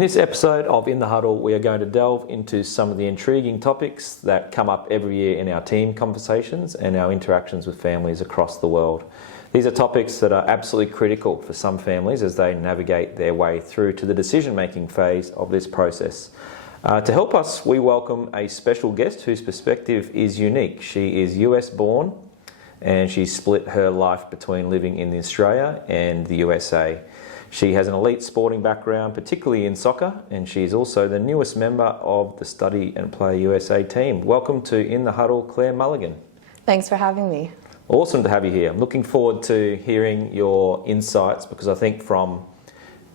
this episode of In the Huddle, we are going to delve into some of the intriguing topics that come up every year in our team conversations and our interactions with families across the world. These are topics that are absolutely critical for some families as they navigate their way through to the decision-making phase of this process. To help us, we welcome a special guest whose perspective is unique. She is US born and she split her life between living in Australia and the USA. She has an elite sporting background, particularly in soccer, and she's also the newest member of the Study and Play USA team. Welcome to In the Huddle, Claire Mulligan. Thanks for having me. Awesome to have you here. I'm looking forward to hearing your insights because I think from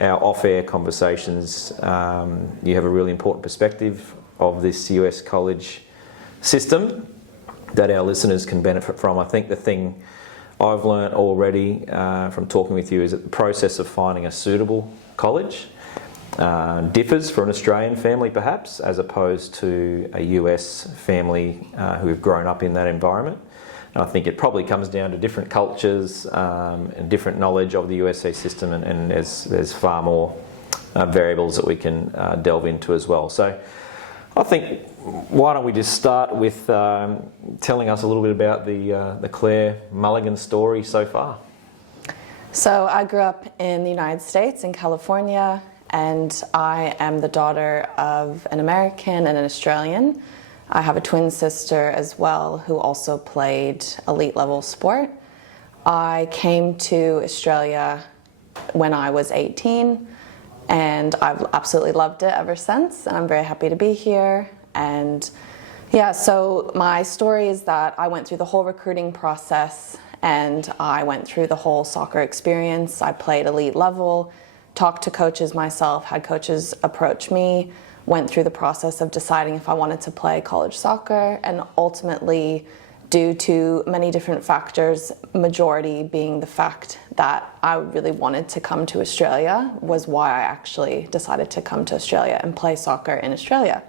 our off-air conversations, you have a really important perspective of this US college system that our listeners can benefit from. I think the thing I've learned already from talking with you is that the process of finding a suitable college differs for an Australian family perhaps, as opposed to a US family who have grown up in that environment. And I think it probably comes down to different cultures and different knowledge of the USA system, and there's far more variables that we can delve into as well. So I think, why don't we just start with telling us a little bit about the Claire Mulligan story so far. So I grew up in the United States, in California, and I am the daughter of an American and an Australian. I have a twin sister as well who also played elite level sport. I came to Australia when I was 18. And I've absolutely loved it ever since, and I'm very happy to be here. And yeah, so my story is that I went through the whole recruiting process, and I went through the whole soccer experience. I played elite level, talked to coaches myself, had coaches approach me, went through the process of deciding if I wanted to play college soccer, and ultimately, due to many different factors, majority being the fact that I really wanted to come to Australia, was why I actually decided to come to Australia and play soccer in Australia.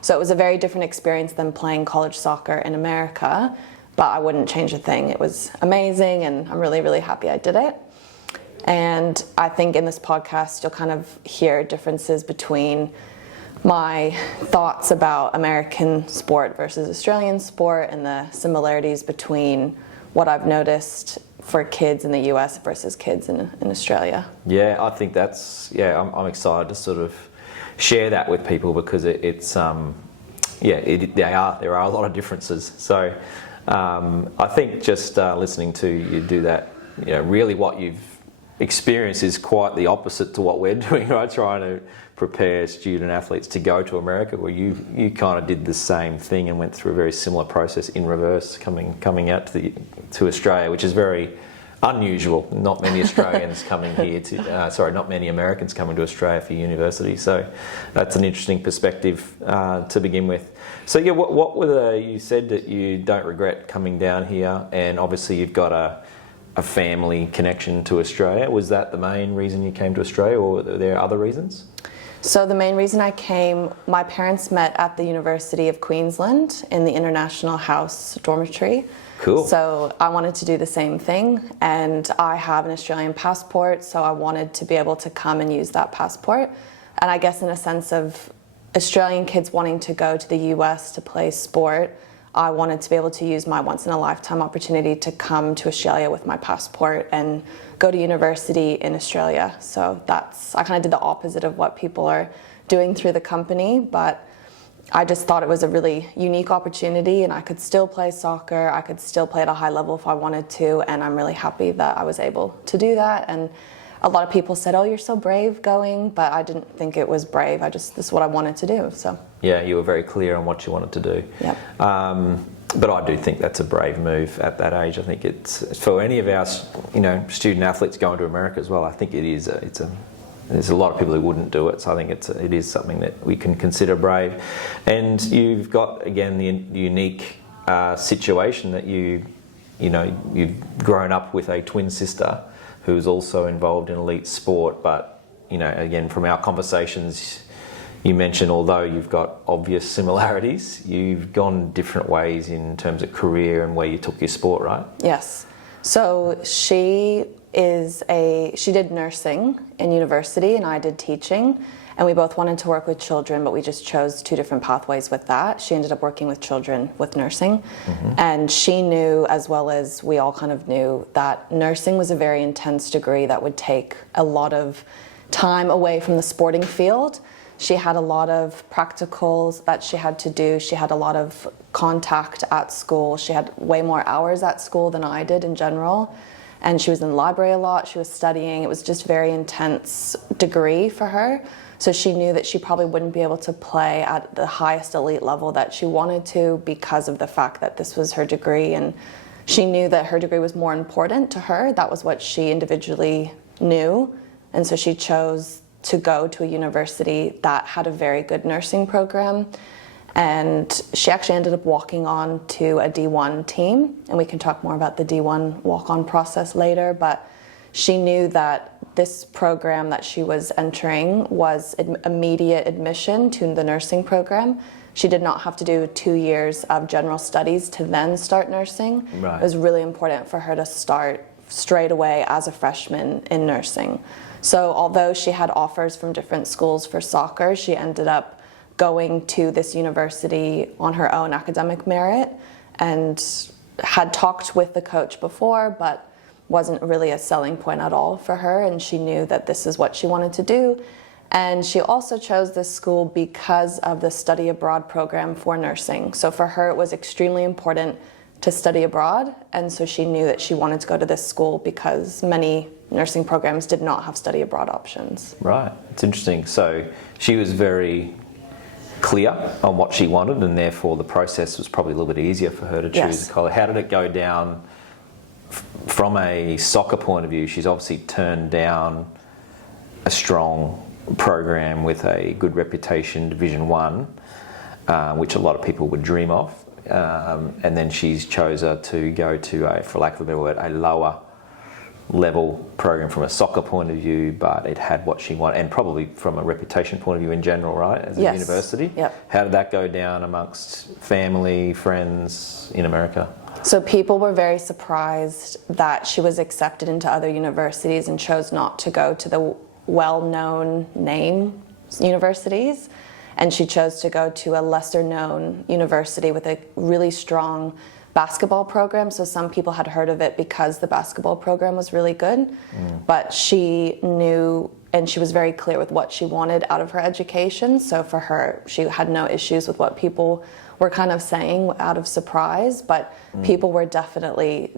So it was a very different experience than playing college soccer in America, but I wouldn't change a thing. It was amazing, and I'm really, really happy I did it. And I think in this podcast, you'll kind of hear differences between my thoughts about American sport versus Australian sport, and the similarities between what I've noticed for kids in the US versus kids in Australia. Yeah, I think I'm excited to sort of share that with people because there are a lot of differences. So I think just listening to you do that, really what you've experienced is quite the opposite to what we're doing, right? Trying to prepare student athletes to go to America, where you kind of did the same thing and went through a very similar process in reverse, coming out to Australia, which is very unusual. Not many Australians coming here not many Americans coming to Australia for university. So that's an interesting perspective to begin with. So yeah, what were you said that you don't regret coming down here, and obviously you've got a family connection to Australia. Was that the main reason you came to Australia, or were there other reasons? So the main reason I came, my parents met at the University of Queensland in the International House dormitory. Cool. So I wanted to do the same thing, and I have an Australian passport, so I wanted to be able to come and use that passport. And I guess in a sense of Australian kids wanting to go to the US to play sport, I wanted to be able to use my once-in-a-lifetime opportunity to come to Australia with my passport and go to university in Australia. So I kind of did the opposite of what people are doing through the company, but I just thought it was a really unique opportunity, and I could still play soccer, I could still play at a high level if I wanted to, and I'm really happy that I was able to do that. And a lot of people said, "Oh, you're so brave going," but I didn't think it was brave. This is what I wanted to do. So yeah, you were very clear on what you wanted to do. Yep. But I do think that's a brave move at that age. I think it's for any of our student athletes going to America as well. I think it is there's a lot of people who wouldn't do it. So I think it is something that we can consider brave. And you've got again the unique situation that you've grown up with a twin sister who's also involved in elite sport. But, again, from our conversations, you mentioned although you've got obvious similarities, you've gone different ways in terms of career and where you took your sport, right? Yes. So she did nursing in university and I did teaching. And we both wanted to work with children, but we just chose two different pathways with that. She ended up working with children with nursing. And she knew, as well as we all kind of knew, that nursing was a very intense degree that would take a lot of time away from the sporting field. She had a lot of practicals that she had to do. She had a lot of contact at school. She had way more hours at school than I did in general. And she was in the library a lot. She was studying. It was just a very intense degree for her. So she knew that she probably wouldn't be able to play at the highest elite level that she wanted to because of the fact that this was her degree. And she knew that her degree was more important to her. That was what she individually knew. And so she chose to go to a university that had a very good nursing program. And she actually ended up walking on to a D1 team. And we can talk more about the D1 walk-on process later. But she knew that this program that she was entering was immediate admission to the nursing program. She did not have to do 2 years of general studies to then start nursing. Right. It was really important for her to start straight away as a freshman in nursing. So although she had offers from different schools for soccer, she ended up going to this university on her own academic merit and had talked with the coach before, but wasn't really a selling point at all for her, and she knew that this is what she wanted to do. And she also chose this school because of the study abroad program for nursing. So for her, it was extremely important to study abroad, and so she knew that she wanted to go to this school because many nursing programs did not have study abroad options. Right, it's interesting. So she was very clear on what she wanted, and therefore the process was probably a little bit easier for her to choose a college. How did it go down from a soccer point of view? She's obviously turned down a strong program with a good reputation, Division 1, which a lot of people would dream of. And then she's chosen to go to, for lack of a better word, a lower level program from a soccer point of view, but it had what she wanted, and probably from a reputation point of view in general, right, as a university. Yep. How did that go down amongst family, friends in America? So people were very surprised that she was accepted into other universities and chose not to go to the well-known name universities. And she chose to go to a lesser-known university with a really strong basketball program. So some people had heard of it because the basketball program was really good. But she knew, and she was very clear with what she wanted out of her education. So for her, she had no issues with what people were kind of saying out of surprise. But people were definitely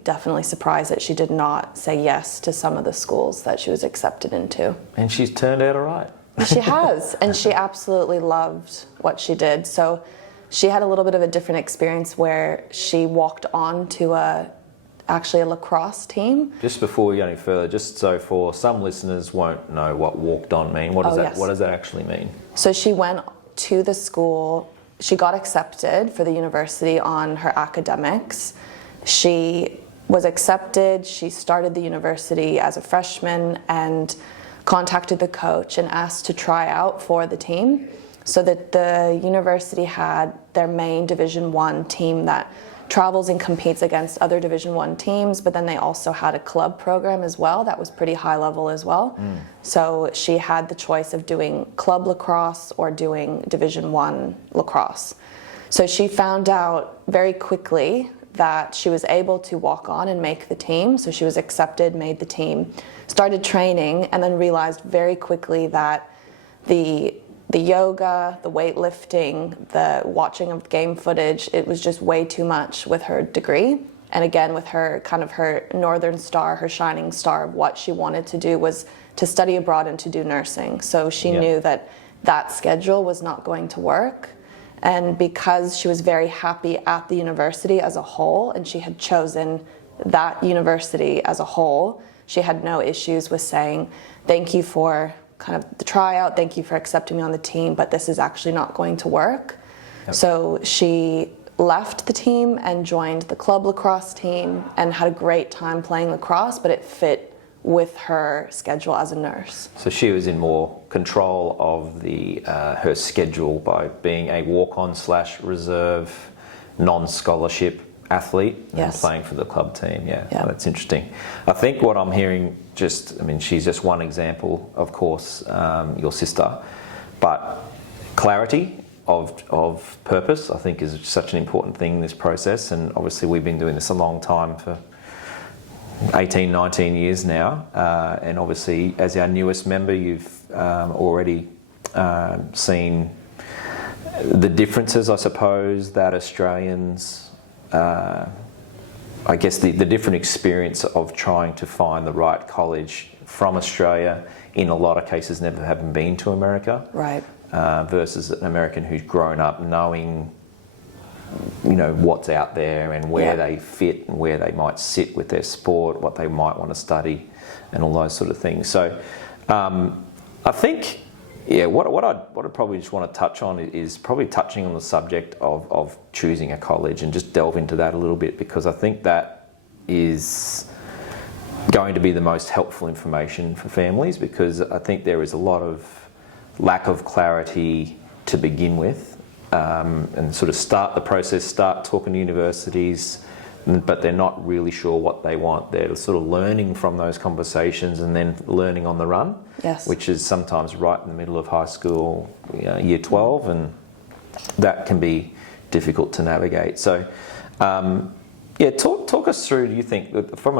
surprised that she did not say yes to some of the schools that she was accepted into. And she's turned out all right. She has, and she absolutely loved what she did. So she had a little bit of a different experience where she walked on to actually a lacrosse team. Just before we go any further, just so for some listeners won't know what walked on mean, what does that actually mean? So she went to the school, she got accepted for the university on her academics. She was accepted, she started the university as a freshman and contacted the coach and asked to try out for the team. So that the university had their main Division 1 team that travels and competes against other Division 1 teams, but then they also had a club program as well that was pretty high level as well. So she had the choice of doing club lacrosse or doing Division 1 lacrosse. So she found out very quickly that she was able to walk on and make the team. So she was accepted, made the team, started training, and then realized very quickly that the yoga, the weightlifting, the watching of game footage, it was just way too much with her degree. And again, with her kind of her northern star, her shining star of what she wanted to do was to study abroad and to do nursing. So she knew that that schedule was not going to work. And because she was very happy at the university as a whole, and she had chosen that university as a whole, she had no issues with saying, thank you for kind of the tryout, thank you for accepting me on the team, but this is actually not going to work. So she left the team and joined the club lacrosse team and had a great time playing lacrosse, but it fit with her schedule as a nurse. So she was in more control of her schedule by being a walk-on / reserve non-scholarship athlete and playing for the club team. Well, that's interesting. I think what I'm hearing she's just one example, of course, your sister, but clarity of purpose, I think, is such an important thing in this process. And obviously we've been doing this a long time, for 18, 19 years now. And obviously as our newest member, you've already seen the differences, I suppose, that Australians, I guess the different experience of trying to find the right college from Australia, in a lot of cases never having been to America. Right. Versus an American who's grown up knowing, what's out there and where they fit and where they might sit with their sport, what they might want to study, and all those sort of things. So, I think, what I'd probably just want to touch on is probably touching on the subject of choosing a college, and just delve into that a little bit, because I think that is going to be the most helpful information for families, because I think there is a lot of lack of clarity to begin with, and sort of start the process, start talking to universities, but they're not really sure what they want. They're sort of learning from those conversations and then learning on the run, yes, which is sometimes right in the middle of high school, year 12, and that can be difficult to navigate. So, talk us through, do you think, from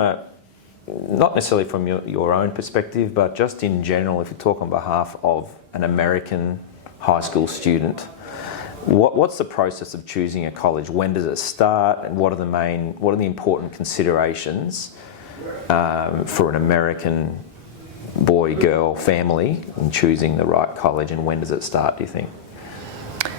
not necessarily from your own perspective, but just in general, if you talk on behalf of an American high school student, what's the process of choosing a college? When does it start, and what are the important considerations for an American boy, girl, family in choosing the right college, and when does it start, do you think?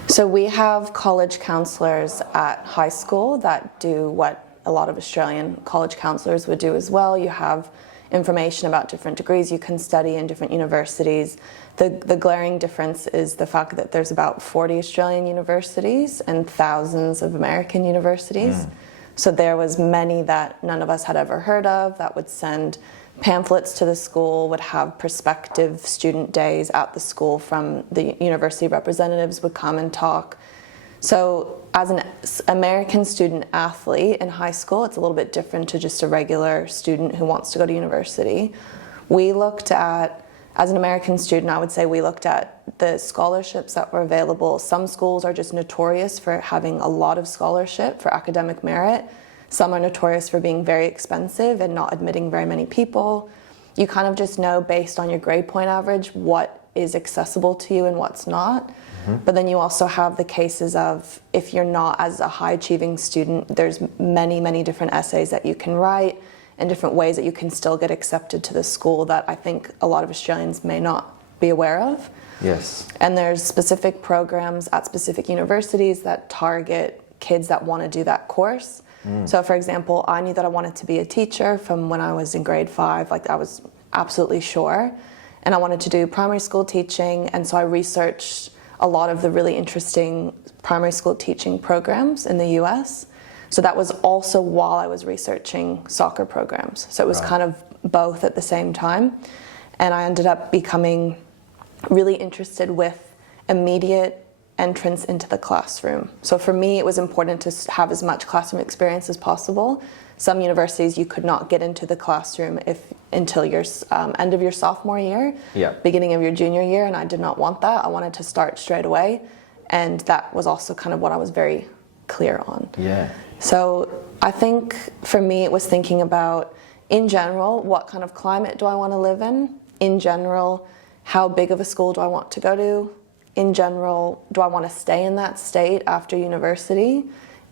So we have college counselors at high school that do what a lot of Australian college counselors would do as well. You have information about different degrees you can study in different universities. The glaring difference is the fact that there's about 40 Australian universities and thousands of American universities. So there was many that none of us had ever heard of, that would send pamphlets to the school, would have prospective student days at the school from the university representatives would come and talk. So as an American student athlete in high school, it's a little bit different to just a regular student who wants to go to university. We looked at, as an American student, I would say we looked at the scholarships that were available. Some schools are just notorious for having a lot of scholarship for academic merit. Some are notorious for being very expensive and not admitting very many people. You kind of just know based on your grade point average what is accessible to you and what's not. But then you also have the cases of, if you're not as a high achieving student, there's many, many different essays that you can write and different ways that you can still get accepted to the school that I think a lot of Australians may not be aware of. Yes. And there's specific programs at specific universities that target kids that want to do that course. So for example, I knew that I wanted to be a teacher from when I was in grade 5, like I was absolutely sure. And I wanted to do primary school teaching, and so I researched a lot of the really interesting primary school teaching programs in the US. So that was also while I was researching soccer programs. So it was kind of both at the same time. And I ended up becoming really interested with immediate entrance into the classroom. So for me, it was important to have as much classroom experience as possible. Some universities you could not get into the classroom until your end of your sophomore year, beginning of your junior year, and I did not want that. I wanted to start straight away, and that was also kind of what I was very clear on. Yeah. So I think for me it was thinking about, in general, what kind of climate do I want to live in? In general, how big of a school do I want to go to? In general, do I want to stay in that state after university?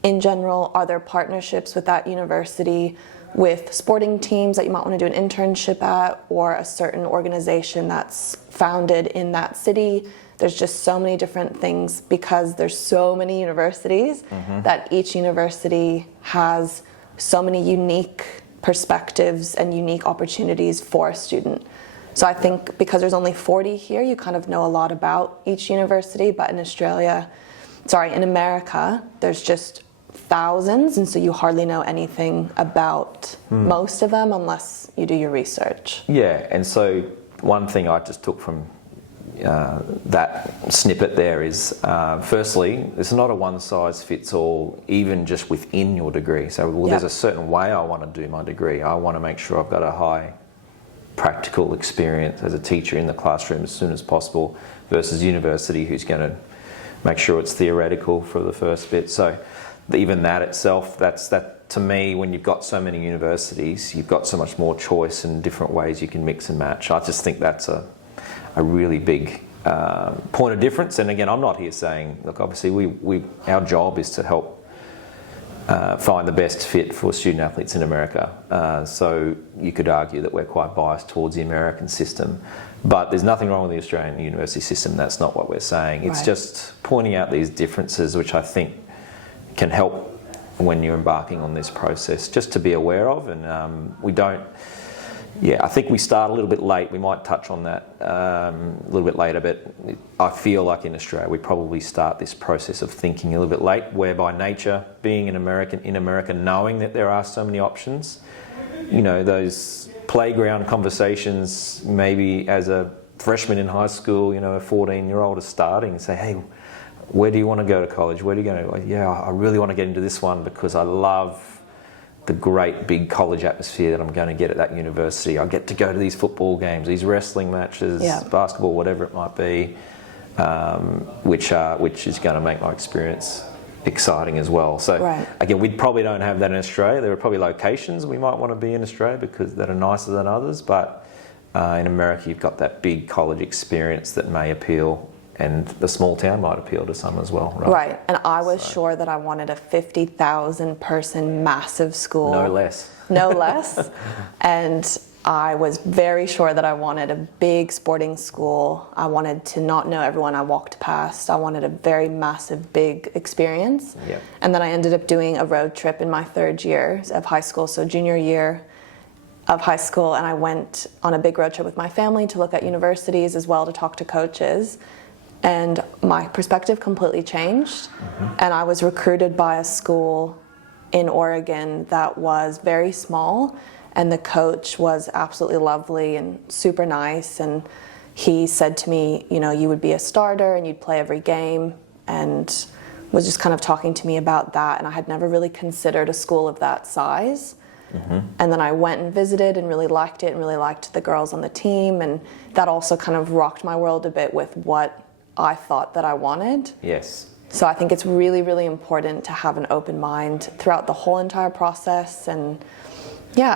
In general, are there partnerships with that university with sporting teams that you might want to do an internship at, or a certain organization that's founded in that city? There's just so many different things because there's so many universities that each university has so many unique perspectives and unique opportunities for a student. So I think because there's only 40 here, you kind of know a lot about each university, but in in America, there's just thousands, and so you hardly know anything about most of them unless you do your research. Yeah, and so one thing I just took from that snippet there is, firstly, it's not a one-size-fits-all, even just within your degree. So there's a certain way I want to do my degree. I want to make sure I've got a high practical experience as a teacher in the classroom as soon as possible, versus university, who's going to make sure it's theoretical for the first bit. So even that itself, that to me, when you've got so many universities, you've got so much more choice and different ways you can mix and match. I just think that's a really big point of difference. And again, I'm not here saying, look, obviously our job is to help find the best fit for student athletes in America. So you could argue that we're quite biased towards the American system, but there's nothing wrong with the Australian university system. That's not what we're saying. It's just pointing out these differences, which I think can help when you're embarking on this process, just to be aware of. And I think we start a little bit late. We might touch on that a little bit later, but I feel like in Australia we probably start this process of thinking a little bit late, where by nature, being an American in America, knowing that there are so many options, those playground conversations, maybe as a freshman in high school, a 14-year-old is starting and say, hey, where do you want to go to college? Where do you go? Yeah, I really want to get into this one because I love the great big college atmosphere that I'm going to get at that university. I get to go to these football games, these wrestling matches, basketball, whatever it might be, which is going to make my experience exciting as well. So again, we probably don't have that in Australia. There are probably locations we might want to be in Australia because that are nicer than others, but in America you've got that big college experience that may appeal, and the small town might appeal to some as well. Right, and I was sure that I wanted a 50,000 person massive school. No less. No less. And I was very sure that I wanted a big sporting school. I wanted to not know everyone I walked past. I wanted a very massive, big experience. Yep. And then I ended up doing a road trip in my third year of high school, so junior year of high school, and I went on a big road trip with my family to look at universities as well, to talk to coaches. And my perspective completely changed. And I was recruited by a school in Oregon that was very small, and the coach was absolutely lovely and super nice, and he said to me, you would be a starter and you'd play every game, and was just kind of talking to me about that. And I had never really considered a school of that size. And then I went and visited and really liked it, and really liked the girls on the team, and that also kind of rocked my world a bit with what I thought that I wanted. Yes. So I think it's really, really important to have an open mind throughout the whole entire process. And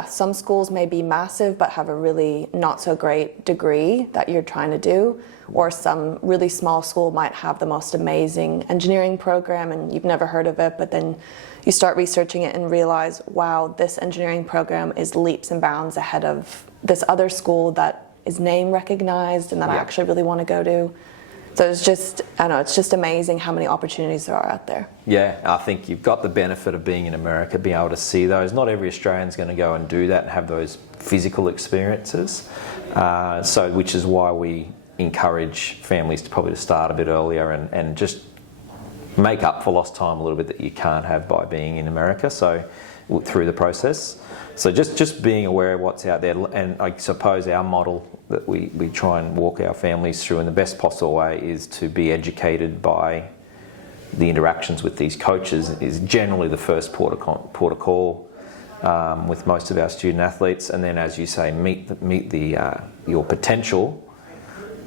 some schools may be massive but have a really not so great degree that you're trying to do, or some really small school might have the most amazing engineering program and you've never heard of it, but then you start researching it and realize, wow, this engineering program is leaps and bounds ahead of this other school that is name recognized and that I actually really want to go to. So it's just amazing how many opportunities there are out there. Yeah, I think you've got the benefit of being in America, being able to see those. Not every Australian's going to go and do that and have those physical experiences. Which is why we encourage families to probably start a bit earlier and just make up for lost time a little bit that you can't have by being in America. So through the process. So just being aware of what's out there, and I suppose our model that we try and walk our families through in the best possible way is to be educated by the interactions with these coaches is generally the first port of call with most of our student athletes, and then, as you say, meet your potential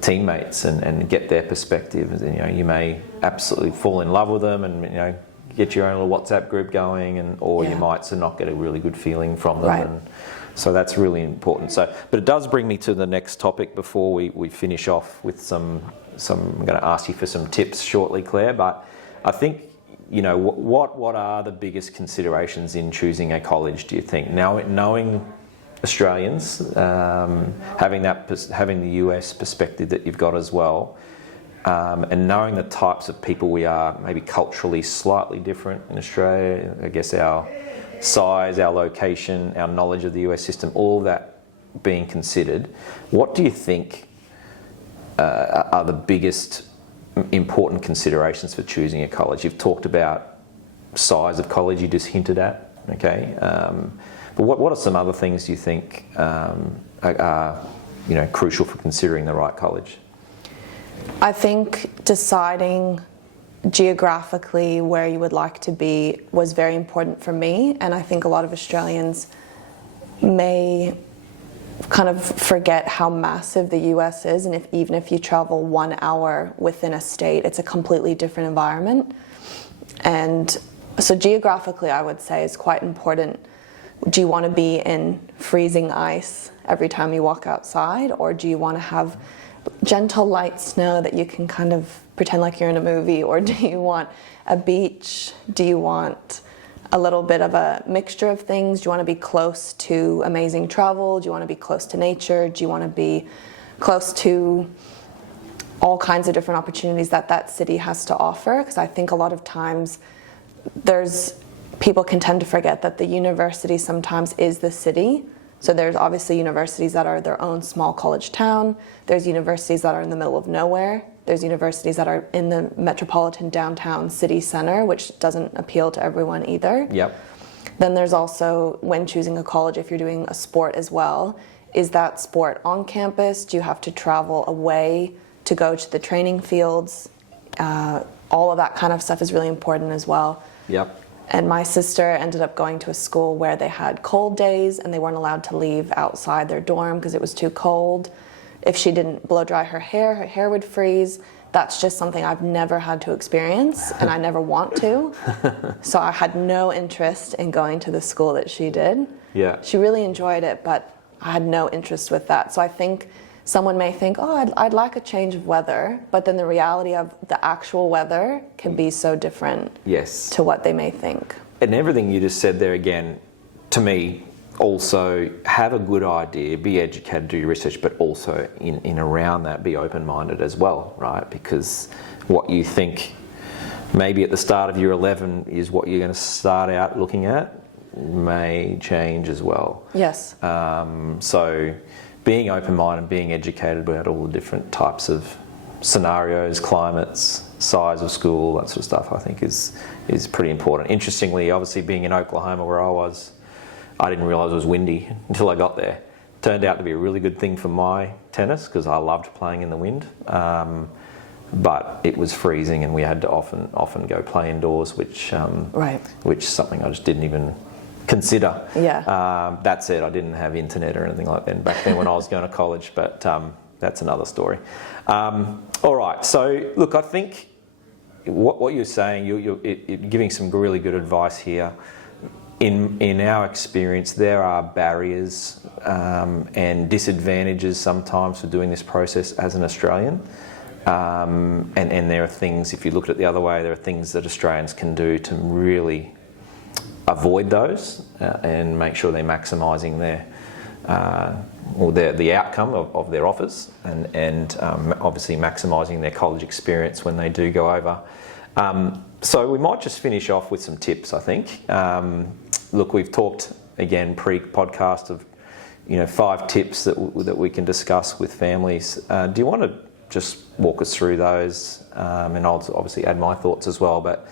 teammates and get their perspective. You may absolutely fall in love with them, and get your own little WhatsApp group going, or you might not get a really good feeling from them. Right. And so that's really important. But it does bring me to the next topic before we finish off with some. I'm going to ask you for some tips shortly, Claire. But I think what are the biggest considerations in choosing a college? Do you think knowing Australians, having the US perspective that you've got as well? And knowing the types of people we are, maybe culturally slightly different in Australia, I guess our size, our location, our knowledge of the US system, all of that being considered, what do you think are the biggest important considerations for choosing a college? You've talked about size of college, you just hinted at, okay? But what are some other things you think are crucial for considering the right college? I think deciding geographically where you would like to be was very important for me, and I think a lot of Australians may kind of forget how massive the US is, and even if you travel 1 hour within a state, it's a completely different environment. And so geographically, I would say is quite important. Do you want to be in freezing ice every time you walk outside, or do you want to have gentle light snow that you can kind of pretend like you're in a movie, or do you want a beach? Do you want a little bit of a mixture of things? Do you want to be close to amazing travel? Do you want to be close to nature? Do you want to be close to all kinds of different opportunities that city has to offer? Because I think a lot of times people can tend to forget that the university sometimes is the city. So there's obviously universities that are their own small college town. There's universities that are in the middle of nowhere. There's universities that are in the metropolitan downtown city center, which doesn't appeal to everyone either. Yep. Then there's also, when choosing a college, if you're doing a sport as well, is that sport on campus? Do you have to travel away to go to the training fields? All of that kind of stuff is really important as well. Yep. And my sister ended up going to a school where they had cold days and they weren't allowed to leave outside their dorm because it was too cold. If she didn't blow dry her hair would freeze. That's just something I've never had to experience, and I never want to. So I had no interest in going to the school that she did. Yeah. She really enjoyed it, but I had no interest with that. So I think someone may think, oh, I'd like a change of weather, but then the reality of the actual weather can be so different. Yes. To what they may think. And everything you just said there again, to me, also have a good idea, be educated, do your research, but also in around that, be open-minded as well, right? Because what you think maybe at the start of year 11 is what you're going to start out looking at may change as well. Yes. So being open-minded, being educated about all the different types of scenarios, climates, size of school, that sort of stuff, I think is pretty important. Interestingly, obviously being in Oklahoma where I was, I didn't realise it was windy until I got there. Turned out to be a really good thing for my tennis because I loved playing in the wind. But it was freezing and we had to often go play indoors, which is something I just didn't even consider. Yeah. That said, I didn't have internet or anything like that back then when I was going to college, but that's another story. All right, so look, I think what you're saying, you're giving some really good advice here. In our experience, there are barriers and disadvantages sometimes for doing this process as an Australian. And there are things, if you look at it the other way, there are things that Australians can do to really avoid those and make sure they're maximising the outcome of their offers and obviously maximising their college experience when they do go over. So we might just finish off with some tips, I think. Look, we've talked again pre-podcast of 5 tips that we can discuss with families. Do you want to just walk us through those? And I'll obviously add my thoughts as well. But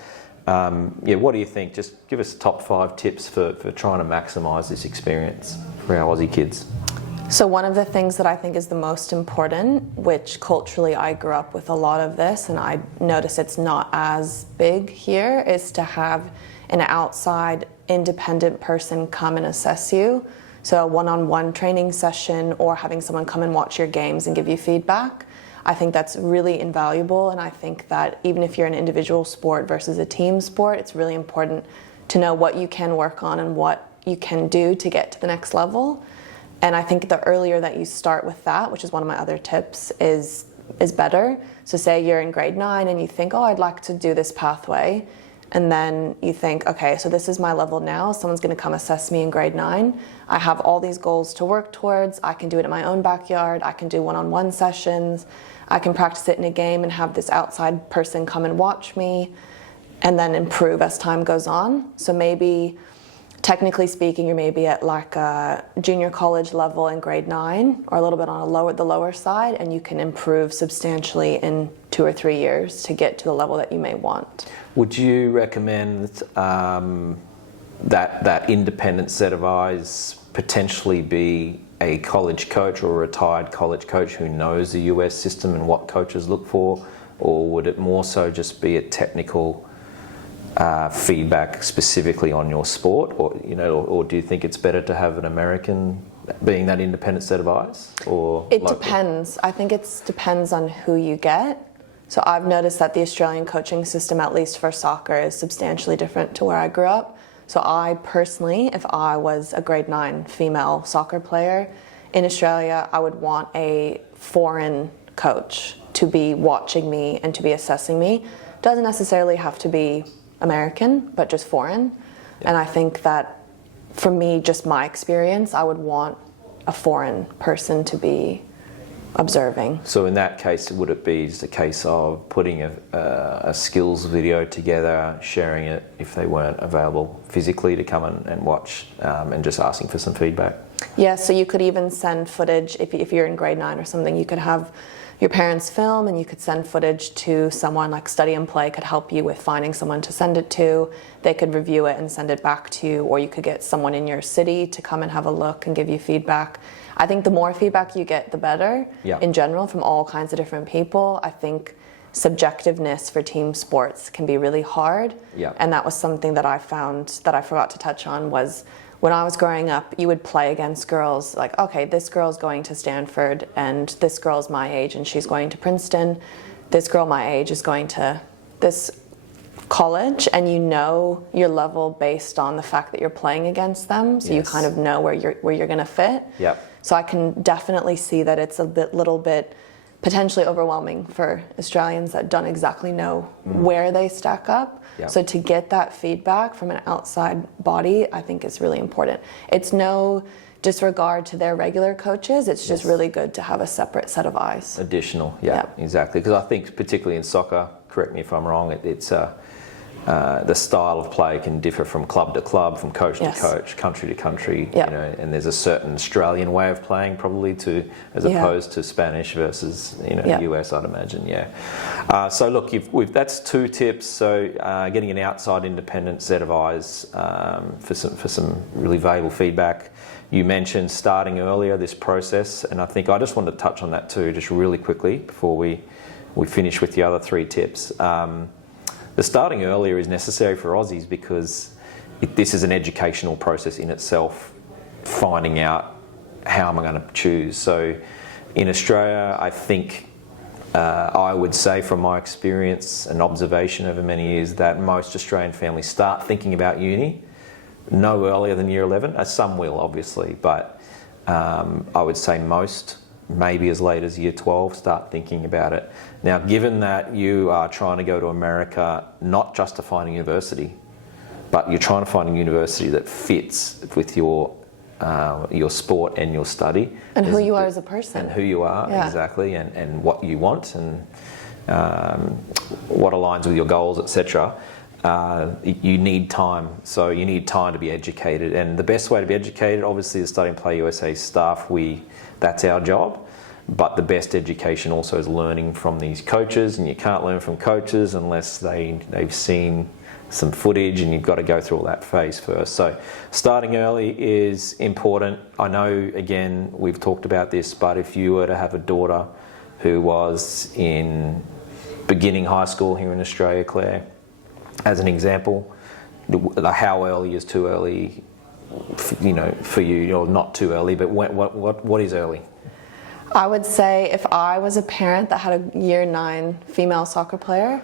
what do you think? Just give us top 5 tips for trying to maximise this experience for our Aussie kids. So one of the things that I think is the most important, which culturally I grew up with a lot of this, and I notice it's not as big here, is to have an outside independent person come and assess you. So a one-on-one training session or having someone come and watch your games and give you feedback. I think that's really invaluable, and I think that even if you're an individual sport versus a team sport, it's really important to know what you can work on and what you can do to get to the next level. And I think the earlier that you start with that, which is one of my other tips, is better. So say you're in grade 9 and you think, oh, I'd like to do this pathway. And then you think, okay, so this is my level now. Someone's going to come assess me in grade 9. I have all these goals to work towards. I can do it in my own backyard. I can do one-on-one sessions. I can practice it in a game and have this outside person come and watch me and then improve as time goes on. So maybe, technically speaking, you're maybe at like a junior college level in grade 9 or a little bit on the lower side, and you can improve substantially in 2 or 3 years to get to the level that you may want. Would you recommend that independent set of eyes potentially be a college coach or a retired college coach who knows the US system and what coaches look for, or would it more so just be a technical feedback specifically on your sport, or do you think it's better to have an American being that independent set of eyes, or It local? depends. I think it depends on who you get. So I've noticed that the Australian coaching system, at least for soccer, is substantially different to where I grew up. So I personally, if I was a grade 9 female soccer player in Australia, I would want a foreign coach to be watching me and to be assessing me. Doesn't necessarily have to be American, but just foreign. And I think that for me, just my experience, I would want a foreign person to be observing. So in that case, would it be just a case of putting a skills video together, sharing it if they weren't available physically to come and watch, and just asking for some feedback? Yeah, so you could even send footage, if you're in grade 9 or something, you could have your parents film and you could send footage to someone, like Study and Play could help you with finding someone to send it to. They could review it and send it back to you, or you could get someone in your city to come and have a look and give you feedback. I think the more feedback you get, the better. In general, from all kinds of different people. I think subjectiveness for team sports can be really hard. And that was something that I found that I forgot to touch on was when I was growing up, you would play against girls like, okay, this girl's going to Stanford and this girl's my age and she's going to Princeton. This girl my age is going to this college, and you know your level based on the fact that you're playing against them. So you kind of know where you're going to fit. So I can definitely see that it's a little bit potentially overwhelming for Australians that don't exactly know where they stack up. So to get that feedback from an outside body, I think is really important. It's no disregard to their regular coaches. It's just really good to have a separate set of eyes. Additional, exactly. Because I think particularly in soccer, correct me if I'm wrong, it's the style of play can differ from club to club, from coach to coach, country to country. You know, and there's a certain Australian way of playing probably as opposed to Spanish versus US, I'd imagine. So look, that's 2 tips. So getting an outside independent set of eyes for some really valuable feedback. You mentioned starting earlier this process, and I think I just wanted to touch on that too, just really quickly before we finish with the other 3 tips. The starting earlier is necessary for Aussies because this is an educational process in itself, finding out how am I going to choose. So in Australia, I think I would say from my experience and observation over many years that most Australian families start thinking about uni no earlier than year 11. Some will, obviously, but I would say most, maybe as late as year 12, start thinking about it. Now, given that you are trying to go to America not just to find a university, but you're trying to find a university that fits with your sport and your study. And who you are as a person. And who you are, exactly, and what you want, and what aligns with your goals, etc. You need time. So you need time to be educated. And the best way to be educated, obviously, the Study and Play USA staff, that's our job. But the best education also is learning from these coaches, and you can't learn from coaches unless they've seen some footage, and you've got to go through all that phase first. So starting early is important. I know, again, we've talked about this, but if you were to have a daughter who was in beginning high school here in Australia, Claire, as an example, how early is too early, for you, or not too early, but what is early? I would say if I was a parent that had a year 9 female soccer player,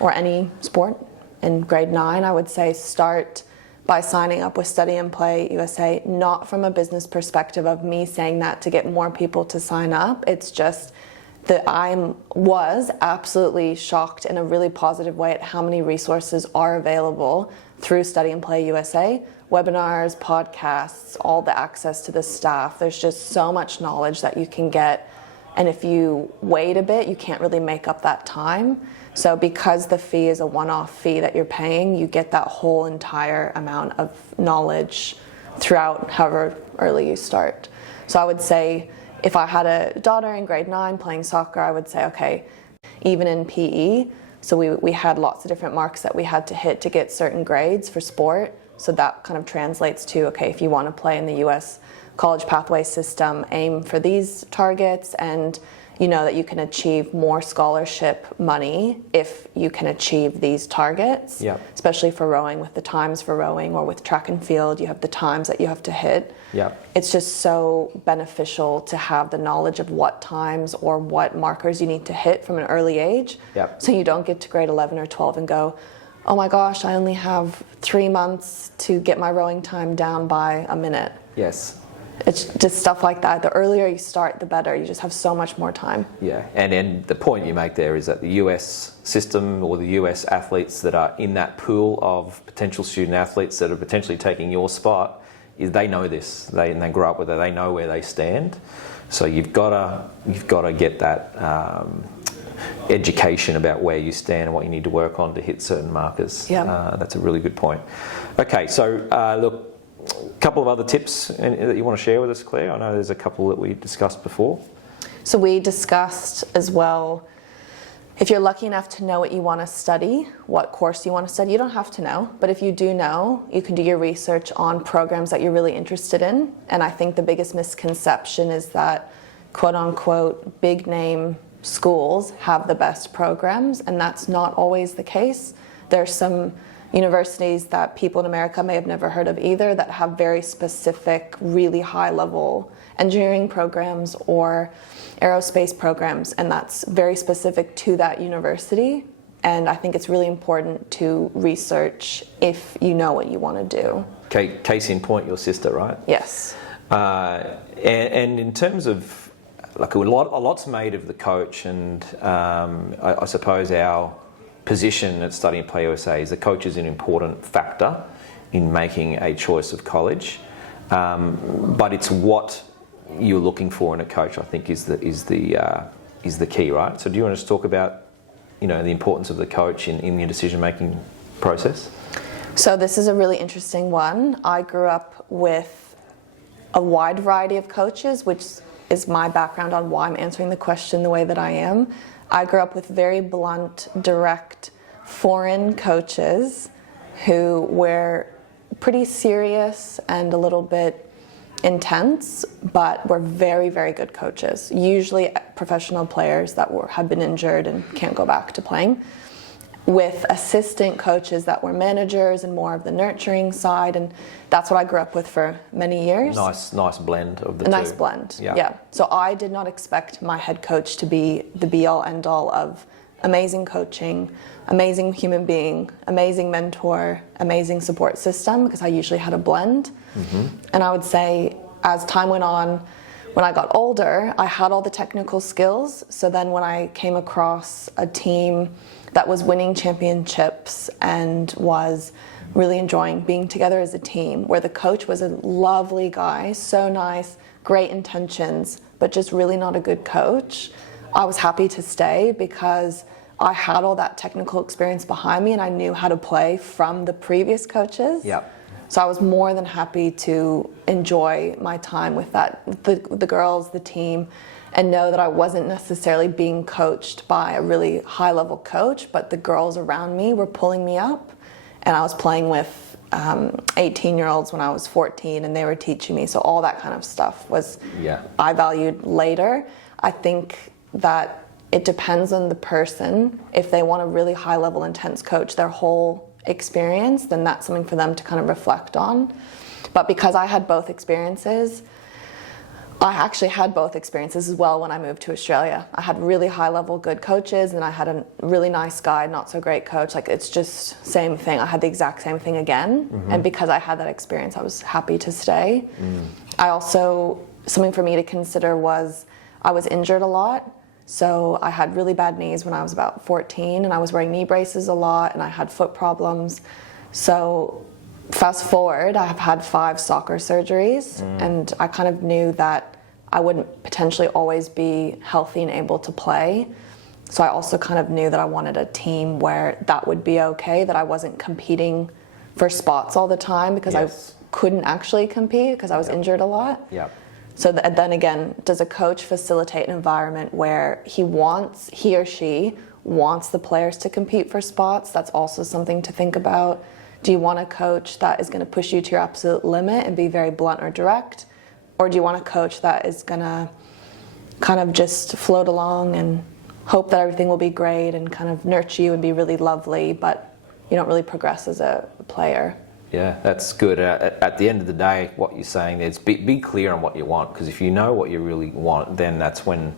or any sport in grade 9, I would say start by signing up with Study and Play USA, not from a business perspective of me saying that to get more people to sign up. It's just that I was absolutely shocked in a really positive way at how many resources are available through Study and Play USA. Webinars, podcasts, all the access to the staff. There's just so much knowledge that you can get. And if you wait a bit, you can't really make up that time. So because the fee is a one-off fee that you're paying, you get that whole entire amount of knowledge throughout however early you start. So I would say if I had a daughter in grade 9 playing soccer, I would say, okay, even in PE, so we had lots of different marks that we had to hit to get certain grades for sport. So that kind of translates to, okay, if you want to play in the US college pathway system aim for these targets, and you know that you can achieve more scholarship money if you can achieve these targets. Yep. Especially for rowing, with the times for rowing, or with track and field, you have the times that you have to hit. Yep. It's just so beneficial to have the knowledge of what times or what markers you need to hit from an early age. Yep. So you don't get to grade 11 or 12 and go, oh my gosh, I only have 3 months to get my rowing time down by a minute. Yes. It's just stuff like that. The earlier you start, the better. You just have so much more time. Yeah, and the point you make there is that the US system, or the US athletes that are in that pool of potential student athletes that are potentially taking your spot, is they know this. They grow up with it. They know where they stand. So you've got to get that education about where you stand and what you need to work on to hit certain markers. Yeah. That's a really good point. Okay, so look. A couple of other tips that you want to share with us, Claire? I know there's a couple that we discussed before. So we discussed as well, if you're lucky enough to know what you want to study, what course you want to study, you don't have to know, but if you do know, you can do your research on programs that you're really interested in. And I think the biggest misconception is that quote unquote big name schools have the best programs, and that's not always the case. There's some universities that people in America may have never heard of either that have very specific, really high level engineering programs or aerospace programs, and that's very specific to that university. And I think it's really important to research if you know what you want to do. Okay, case in point, your sister, right? Yes. And in terms of, like, a lot's made of the coach, and I suppose our position at Study and Play USA is the coach is an important factor in making a choice of college, but it's what you're looking for in a coach, I think, is the key, right? So do you want to just talk about, you know, the importance of the coach in your decision-making process? So this is a really interesting one. I grew up with a wide variety of coaches, which is my background on why I'm answering the question the way that I am. I grew up with very blunt, direct, foreign coaches who were pretty serious and a little bit intense, but were very, very good coaches. Usually professional players that have been injured and can't go back to playing, with assistant coaches that were managers and more of the nurturing side, and that's what I grew up with for many years. Nice blend of the two. A nice blend, yeah. So I did not expect my head coach to be the be-all, end-all of amazing coaching, amazing human being, amazing mentor, amazing support system, because I usually had a blend. Mm-hmm. And I would say as time went on, when I got older, I had all the technical skills. So then when I came across a team that was winning championships and was really enjoying being together as a team, where the coach was a lovely guy, so nice, great intentions, but just really not a good coach, I was happy to stay because I had all that technical experience behind me and I knew how to play from the previous coaches. Yep. So I was more than happy to enjoy my time with the girls, the team, and know that I wasn't necessarily being coached by a really high-level coach, but the girls around me were pulling me up. And I was playing with 18-year-olds when I was 14, and they were teaching me. So all that kind of stuff was I valued later. I think that it depends on the person. If they want a really high-level, intense coach their whole experience, then that's something for them to kind of reflect on. But because I had both experiences, I actually had both experiences as well when I moved to Australia. I had really high-level good coaches, and I had a really nice guy, not so great coach. Like, it's just same thing. I had the exact same thing again. Mm-hmm. And because I had that experience, I was happy to stay. I also, something for me to consider was I was injured a lot. So I had really bad knees when I was about 14, and I was wearing knee braces a lot, and I had foot problems. So fast forward, I have had 5 soccer surgeries, and I kind of knew that I wouldn't potentially always be healthy and able to play. So I also kind of knew that I wanted a team where that would be okay, that I wasn't competing for spots all the time because I couldn't actually compete because I was injured a lot. So then again, does a coach facilitate an environment where he or she wants the players to compete for spots? That's also something to think about. Do you want a coach that is going to push you to your absolute limit and be very blunt or direct? Or do you want a coach that is going to kind of just float along and hope that everything will be great and kind of nurture you and be really lovely, but you don't really progress as a player? Yeah, that's good. At the end of the day, what you're saying is be clear on what you want, because if you know what you really want, then that's when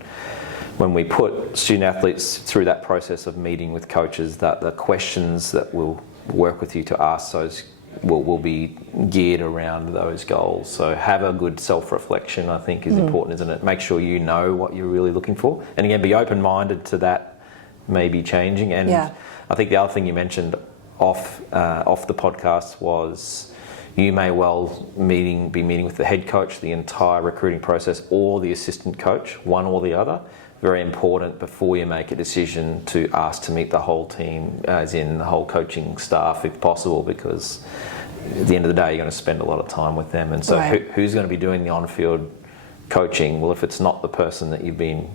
we put student athletes through that process of meeting with coaches, that the questions that we'll work with you to ask those will be geared around those goals. So have a good self-reflection, I think, is important, isn't it? Make sure you know what you're really looking for. And again, be open-minded to that maybe changing. And I think the other thing you mentioned off the podcast was you may well be meeting with the head coach the entire recruiting process, or the assistant coach, one or the other. Very important before you make a decision to ask to meet the whole team, as in the whole coaching staff if possible, because at the end of the day you're going to spend a lot of time with them. And so who's going to be doing the on-field coaching? Well, if it's not the person that you've been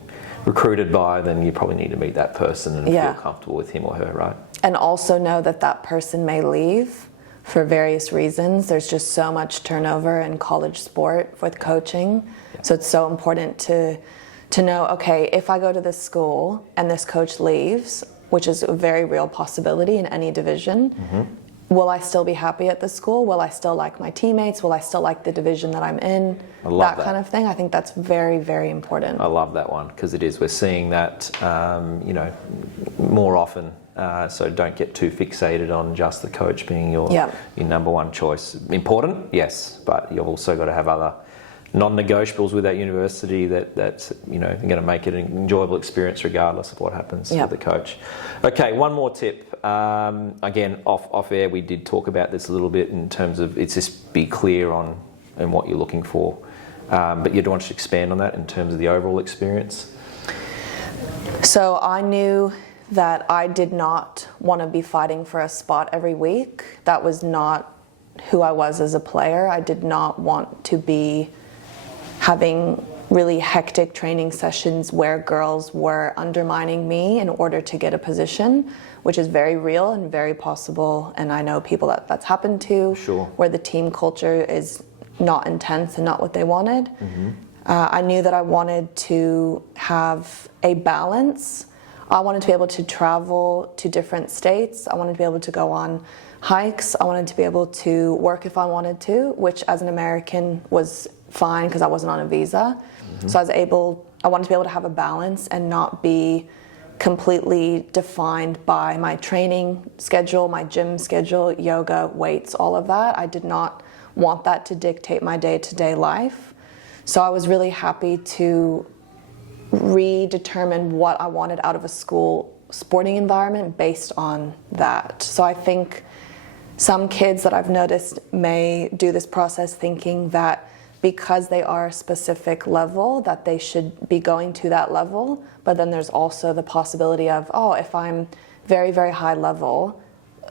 recruited by, then you probably need to meet that person and feel comfortable with him or her, right? And also know that that person may leave for various reasons. There's just so much turnover in college sport with coaching. So it's so important to know, okay, if I go to this school and this coach leaves, which is a very real possibility in any division, will I still be happy at the school? Will I still like my teammates? Will I still like the division that I'm in? That kind of thing. I think that's very, very important. I love that one, because it is. We're seeing that, more often. So don't get too fixated on just the coach being your number one choice. Important, yes, but you've also got to have other non-negotiables with that university that's going to make it an enjoyable experience regardless of what happens with the coach. Okay, one more tip. Again, off air, we did talk about this a little bit in terms of it's just be clear on what you're looking for. But you don't want to expand on that in terms of the overall experience. So I knew that I did not want to be fighting for a spot every week. That was not who I was as a player. I did not want to be having really hectic training sessions where girls were undermining me in order to get a position, which is very real and very possible. And I know people that's happened to, where the team culture is not intense and not what they wanted. I knew that I wanted to have a balance. I wanted to be able to travel to different states. I wanted to be able to go on hikes. I wanted to be able to work if I wanted to, which as an American was fine because I wasn't on a visa. So I wanted to be able to have a balance and not be completely defined by my training schedule, my gym schedule, yoga, weights, all of that. I did not want that to dictate my day-to-day life. So I was really happy to redetermine what I wanted out of a school sporting environment based on that. So I think some kids that I've noticed may do this process thinking that because they are a specific level that they should be going to that level, but then there's also the possibility of, if I'm very, very high level,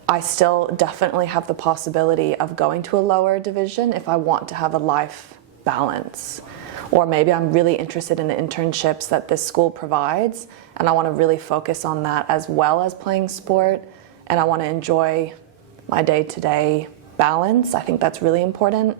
I still definitely have the possibility of going to a lower division if I want to have a life balance. Or maybe I'm really interested in the internships that this school provides, and I want to really focus on that as well as playing sport, and I want to enjoy my day-to-day balance. I think that's really important.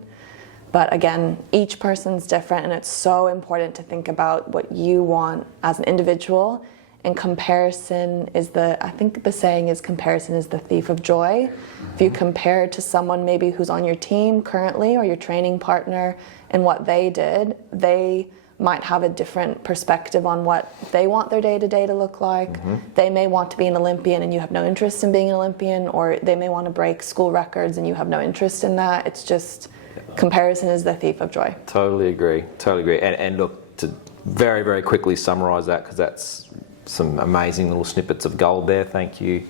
But again, each person's different, and it's so important to think about what you want as an individual. And comparison is I think the saying is comparison is the thief of joy. If you compare to someone maybe who's on your team currently or your training partner and what they did, they might have a different perspective on what they want their day-to-day to look like. They may want to be an Olympian and you have no interest in being an Olympian, or they may want to break school records and you have no interest in that. It's just comparison is the thief of joy. Totally agree. And look, to very, very quickly summarize that, because that's some amazing little snippets of gold there. Thank you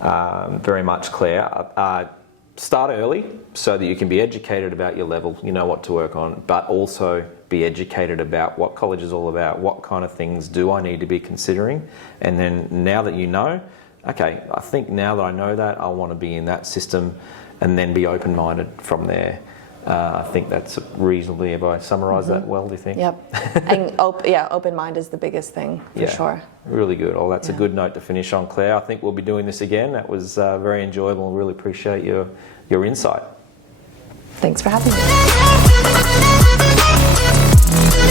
very much, Claire. Start early so that you can be educated about your level, you know what to work on, but also be educated about what college is all about, what kind of things do I need to be considering. And then now that you know, okay, I think now that I know that, I want to be in that system, and then be open-minded from there. I think that's reasonably, if I summarise that well, do you think? Yep. And open mind is the biggest thing, for sure. Really good. Well, that's a good note to finish on, Claire. I think we'll be doing this again. That was very enjoyable, and really appreciate your insight. Thanks for having me. you.